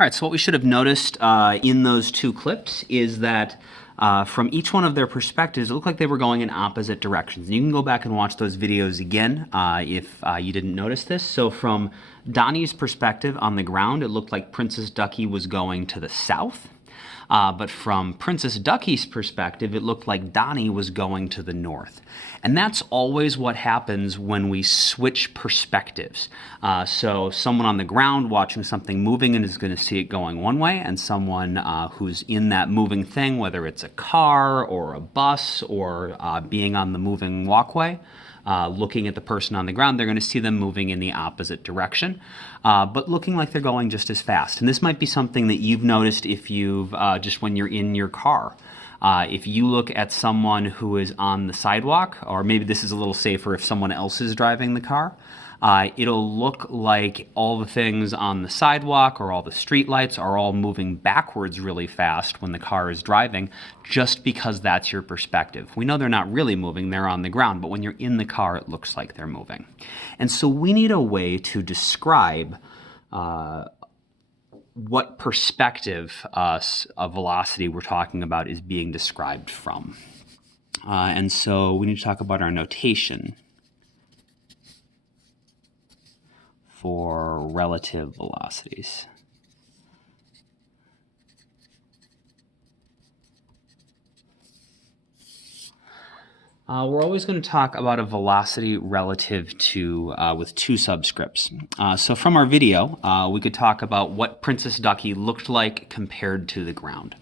All right, so what we should have noticed in those two clips is that from each one of their perspectives, it looked like they were going in opposite directions. And you can go back and watch those videos again if you didn't notice this. So from Donnie's perspective on the ground, it looked like Princess Ducky was going to the south. But from Princess Ducky's perspective, it looked like Donnie was going to the north. And that's always what happens when we switch perspectives. So someone on the ground watching something moving and is going to see it going one way, and someone who's in that moving thing, whether it's a car or a bus or being on the moving walkway, looking at the person on the ground, they're going to see them moving in the opposite direction, but looking like they're going just as fast. And this might be something that you've noticed if you've, just when you're in your car. If you look at someone who is on the sidewalk, or maybe this is a little safer if someone else is driving the car, it'll look like all the things on the sidewalk or all the street lights are all moving backwards really fast when the car is driving, just because that's your perspective. We know they're not really moving, they're on the ground, but when you're in the car, it looks like they're moving. And so we need a way to describe what perspective of velocity we're talking about is being described from. And so we need to talk about our notation for relative velocities. We're always going to talk about a velocity relative to, with two subscripts. So from our video, we could talk about what Princess Ducky looked like compared to the ground.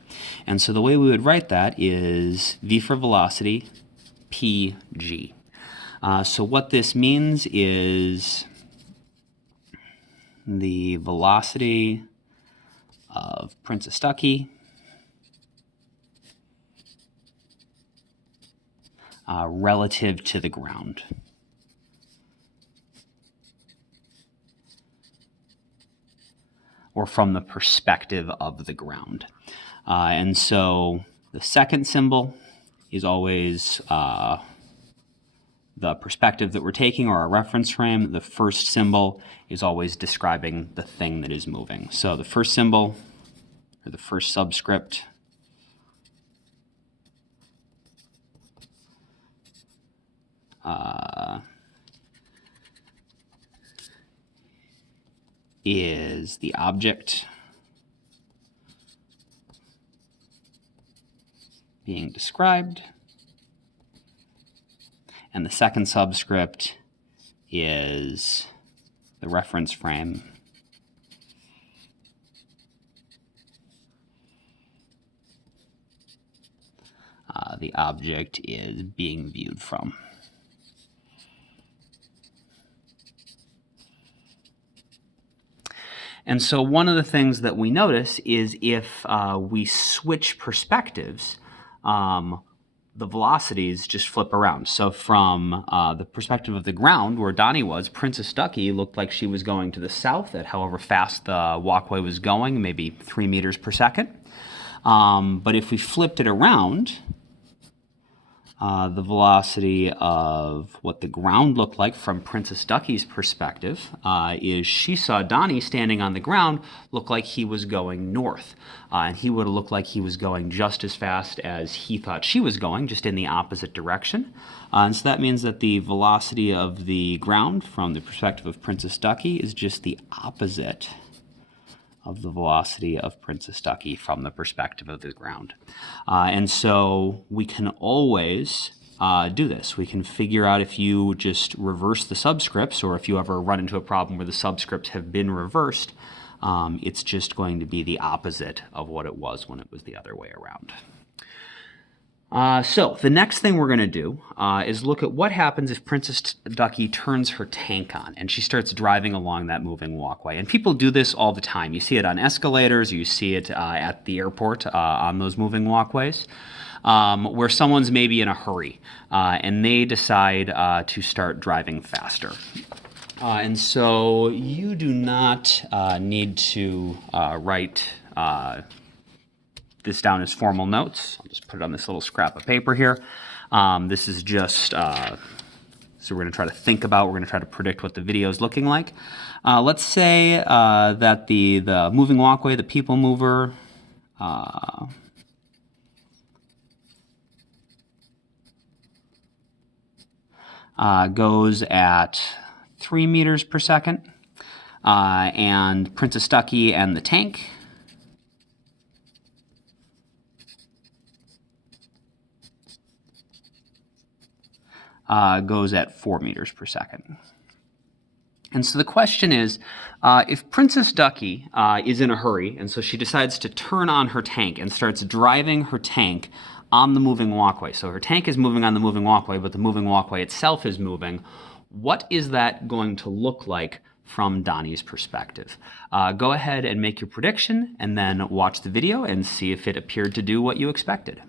And so the way we would write that is V for velocity, PG. So what this means is the velocity of Princess Ducky relative to the ground. Or from the perspective of the ground. And so the second symbol is always the perspective that we're taking, or our reference frame. The first symbol is always describing the thing that is moving. So the first symbol, or the first subscript, is the object being described, and the second subscript is the reference frame the object is being viewed from. And so one of the things that we notice is if we switch perspectives, the velocities just flip around. So from the perspective of the ground, where Donnie was, Princess Ducky looked like she was going to the south at however fast the walkway was going, maybe 3 meters per second. But if we flipped it around, the velocity of what the ground looked like from Princess Ducky's perspective is she saw Donnie standing on the ground look like he was going north. And he would have looked like he was going just as fast as he thought she was going, just in the opposite direction. And so that means that the velocity of the ground from the perspective of Princess Ducky is just the opposite of the velocity of Princess Ducky from the perspective of the ground. And so we can always do this. We can figure out if you just reverse the subscripts, or if you ever run into a problem where the subscripts have been reversed, it's just going to be the opposite of what it was when it was the other way around. So the next thing we're going to do is look at what happens if Princess Ducky turns her tank on and she starts driving along that moving walkway. And people do this all the time. You see it on escalators, you see it at the airport on those moving walkways, where someone's maybe in a hurry and they decide to start driving faster. And so you do not need to write this down as formal notes. I'll just put it on this little scrap of paper here. This is just So we're going to try to think about, we're going to try to predict what the video is looking like. Let's say that the moving walkway, the people mover, goes at 3 meters per second, and Princess Ducky and the tank goes at 4 meters per second. And so the question is, if Princess Ducky is in a hurry, and so she decides to turn on her tank and starts driving her tank on the moving walkway. So her tank is moving on the moving walkway, but the moving walkway itself is moving. What is that going to look like from Donnie's perspective? Go ahead and make your prediction, and then watch the video and see if it appeared to do what you expected.